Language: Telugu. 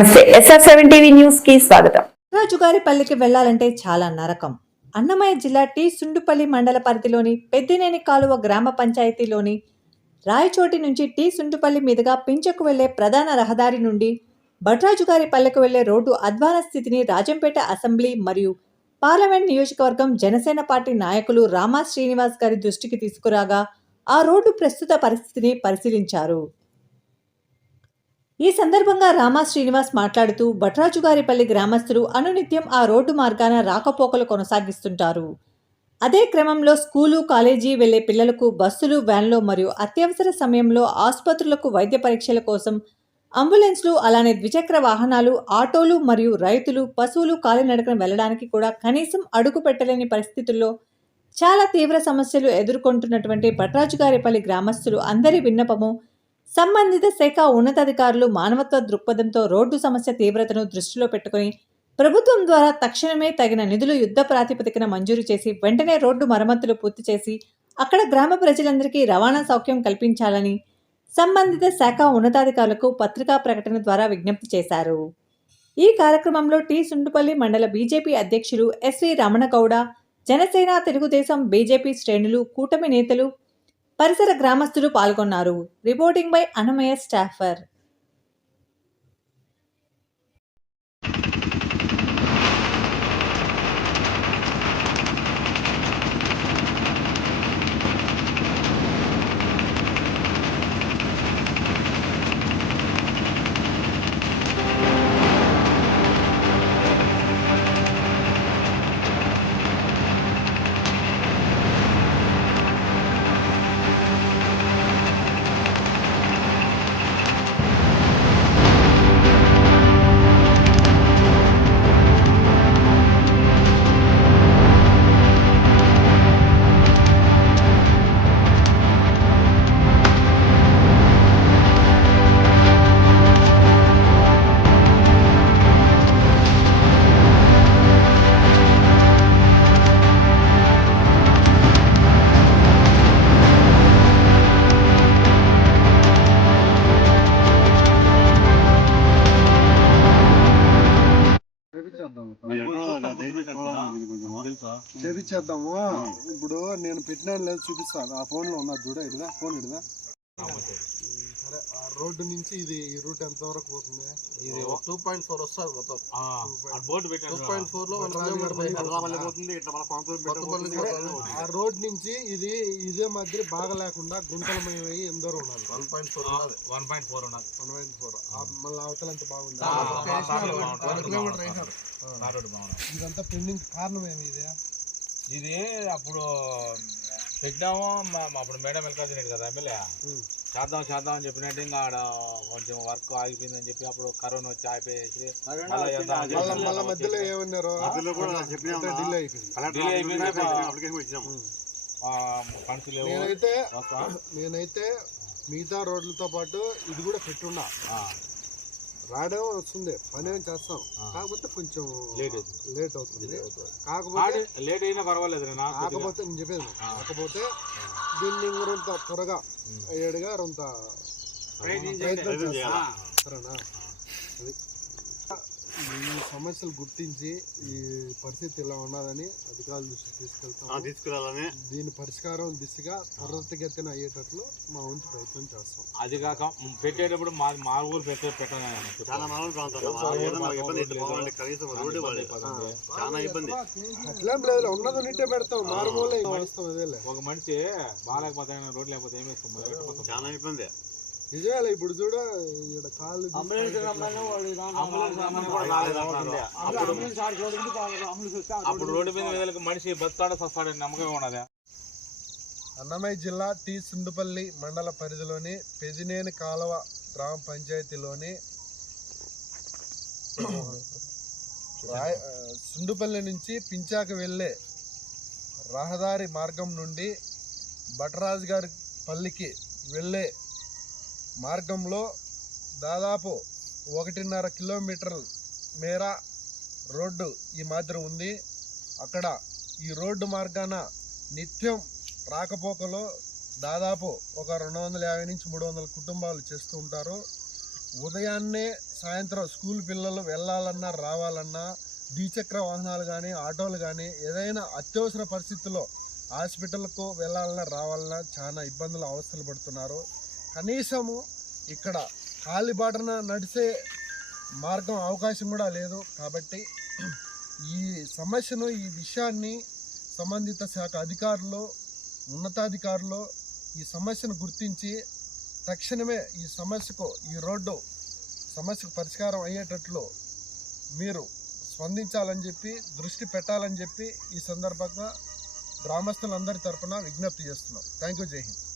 SR7 టీవీ న్యూస్ కి స్వాగతం. రాజుగారిపల్లికి వెళ్లాలంటే చాలా నరకం. అన్నమయ్య జిల్లా టి సుండుపల్లి మండల పరిధిలోని పెద్దినేని కాలువ గ్రామ పంచాయతీలోని రాయచోటి నుంచి టి సుండుపల్లి మీదుగా పించకు వెళ్లే ప్రధాన రహదారి నుండి భట్రాజుగారిపల్లికి వెళ్లే రోడ్డు అధ్వాన స్థితిని రాజంపేట అసెంబ్లీ మరియు పార్లమెంట్ నియోజకవర్గం జనసేన పార్టీ నాయకులు రామా శ్రీనివాస్ గారి దృష్టికి తీసుకురాగా ఆ రోడ్డు ప్రస్తుత పరిస్థితిని పరిశీలించారు. ఈ సందర్భంగా రామా శ్రీనివాస్ మాట్లాడుతూ భట్రాజుగారిపల్లి గ్రామస్తులు అనునిత్యం ఆ రోడ్డు మార్గాన రాకపోకలు కొనసాగిస్తుంటారు. అదే క్రమంలో స్కూలు, కాలేజీ వెళ్లే పిల్లలకు బస్సులు, వ్యాన్లు మరియు అత్యవసర సమయంలో ఆసుపత్రులకు వైద్య పరీక్షల కోసం అంబులెన్స్లు, అలానే ద్విచక్ర వాహనాలు, ఆటోలు మరియు రైతులు, పశువులు కాలినడకన వెళ్లడానికి కూడా కనీసం అడుగు పెట్టలేని పరిస్థితుల్లో చాలా తీవ్ర సమస్యలు ఎదుర్కొంటున్నటువంటి భట్రాజుగారిపల్లి గ్రామస్తులు అందరి విన్నపము సంబంధిత శాఖ ఉన్నతాధికారులు మానవత్వ దృక్పథంతో రోడ్డు సమస్య తీవ్రతను దృష్టిలో పెట్టుకుని ప్రభుత్వం ద్వారా తక్షణమే తగిన నిధులు యుద్ధ ప్రాతిపదికన మంజూరు చేసి వెంటనే రోడ్డు మరమ్మతులు పూర్తి చేసి అక్కడ గ్రామ ప్రజలందరికీ రవాణా సౌఖ్యం కల్పించాలని సంబంధిత శాఖ ఉన్నతాధికారులకు పత్రికా ప్రకటన ద్వారా విజ్ఞప్తి చేశారు. ఈ కార్యక్రమంలో టి సుండుపల్లి మండల బీజేపీ అధ్యక్షులు ఎస్వి రమణగౌడ, జనసేన, తెలుగుదేశం, బీజేపీ శ్రేణులు, కూటమి నేతలు, పరిసర గ్రామస్తులు పాల్గొన్నారు. Reporting by Annamayya Staffer. చేపించేద్దాము. ఇప్పుడు నేను పెట్టినాను లేదు చూపిస్తాను. ఆ ఫోన్ లో ఉన్నది చూడ, ఇదిగా ఫోన్ ఇదిగా. సరే, ఆ రోడ్డు నుంచి ఇది ఈ రూట్ ఎంత వరకు పోతుంది? ఇది 2.4 వస్తుంది మొత్తం. బోర్డు పెట్టారు 2.4 లో ఆ రోడ్ నుంచి ఇది ఇదే మధ్య బాగా లేకుండా గుంటలమయ్యి ఎందరో ఉన్నది. 1.4 ఉన్నది. 1.4 మళ్ళీ అవతల ఎంత బాగుంది. ఇదంతా పెండింగ్ కారణం ఏమి? ఇది అప్పుడు పెట్టాము. అప్పుడు మేడం వెళ్ళిపోతున్నాడు కదా ఎమ్మెల్యే, చేద్దాం అని చెప్పినట్టు ఇంకా ఆడ కొంచెం వర్క్ ఆగిపోయిందని చెప్పి అప్పుడు కరోనా వచ్చి ఆగిపోయేసి మధ్యలో ఏమన్నారు, నేనైతే మిగతా రోడ్లతో పాటు ఇది కూడా పెట్టున్నా. రావడం వస్తుంది, పని ఏం చేస్తాం, కాకపోతే కొంచెం లేట్ అవుతుంది. కాకపోతే లేట్ అయినా పర్వాలేదు. కాకపోతే నేను చెప్పేది, కాకపోతే దీన్ని ఇంకొంత త్వరగా అయ్యేడుగా కొంత ప్రయత్నం చేస్తా. సరేనా? అది ఈ సమస్యలు గుర్తించి ఈ పరిస్థితి ఇలా ఉన్నదని అధికారుల దృష్టికి తీసుకెళ్తాం. దీని పరిష్కారం దిశగా త్వరితగతిన అయ్యేటట్లు మా వంతు ప్రయత్నం చేస్తాం. అది కాక పెట్టేటప్పుడు మా ఊరు పెట్టాను. అట్లేం లేదు, ఉన్నది ఉంటే పెడతాం. మారుమూలే వస్తాం. అదేలే, ఒక మనిషి బాగాలేకపోతే రోడ్డు లేకపోతే ఏం వేసుకో చాలా ఇబ్బంది. నిజమేలే. ఇప్పుడు చూడ కాళ్ళు అప్పుడు రోడ్డు మీద మనిషి బతాడు సస్తాడని నమ్మకం ఉన్నది. అన్నమయ్య జిల్లా టి సుండుపల్లి మండల పరిధిలోని పెదినేని కాలువ గ్రామ పంచాయతీలోని సుండుపల్లి నుంచి పించాక వెళ్ళే రహదారి మార్గం నుండి భట్రాజు గారి పల్లికి వెళ్ళే మార్గంలో దాదాపు 1.5 కిలోమీటర్ల మేర రోడ్డు ఈ మాదిరి ఉంది. అక్కడ ఈ రోడ్డు మార్గాన నిత్యం రాకపోకలో దాదాపు ఒక 250 నుంచి 300 కుటుంబాలు చేస్తూ ఉంటారు. ఉదయాన్నే సాయంత్రం స్కూల్ పిల్లలు వెళ్ళాలన్నా రావాలన్నా ద్విచక్ర వాహనాలు కానీ ఆటోలు కానీ ఏదైనా అత్యవసర పరిస్థితుల్లో హాస్పిటల్కు వెళ్ళాలన్నా రావాలన్నా చాలా ఇబ్బందులు అవస్థలు పడుతున్నారు. కనీసము ఇక్కడ కాలిబాటన నడిచే మార్గం అవకాశం కూడా లేదు. కాబట్టి ఈ సమస్యను ఈ విషయాన్ని సంబంధిత శాఖ అధికారులు ఉన్నతాధికారులు ఈ సమస్యను గుర్తించి తక్షణమే ఈ రోడ్డు సమస్యకు పరిష్కారం అయ్యేటట్లు మీరు స్పందించాలని చెప్పి దృష్టి పెట్టాలని చెప్పి ఈ సందర్భంగా గ్రామస్తులందరి తరపున విజ్ఞప్తి చేస్తున్నాం. Thank you. జై హింద్.